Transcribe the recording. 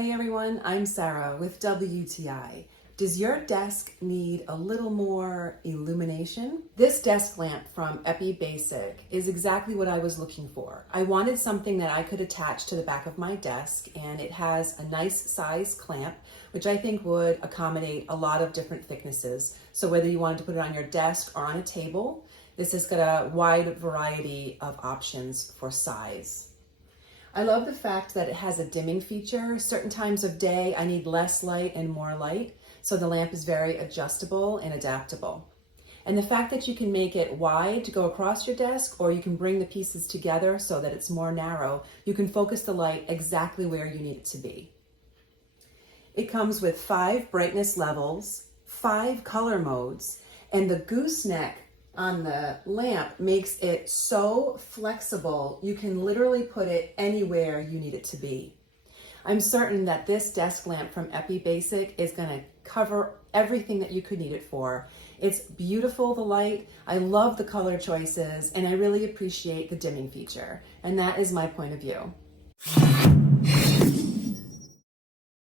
Hey everyone, I'm Sarah with WTI. Does your desk need a little more illumination? This desk lamp from EppieBasic is exactly what I was looking for. I wanted something that I could attach to the back of my desk, and it has a nice size clamp, which I think would accommodate a lot of different thicknesses. So whether you wanted to put it on your desk or on a table, this has got a wide variety of options for size. I love the fact that it has a dimming feature. Certain times of day, I need less light and more light, so the lamp is very adjustable and adaptable. And the fact that you can make it wide to go across your desk, or you can bring the pieces together so that it's more narrow, you can focus the light exactly where you need it to be. It comes with 5 brightness levels, 5 color modes, and the gooseneck on the lamp makes it so flexible you can literally put it anywhere you need it to be. I'm certain that this desk lamp from EppieBasic is going to cover everything that you could need it for. It's beautiful, the light, I love the color choices, and I really appreciate the dimming feature. And that is my point of view.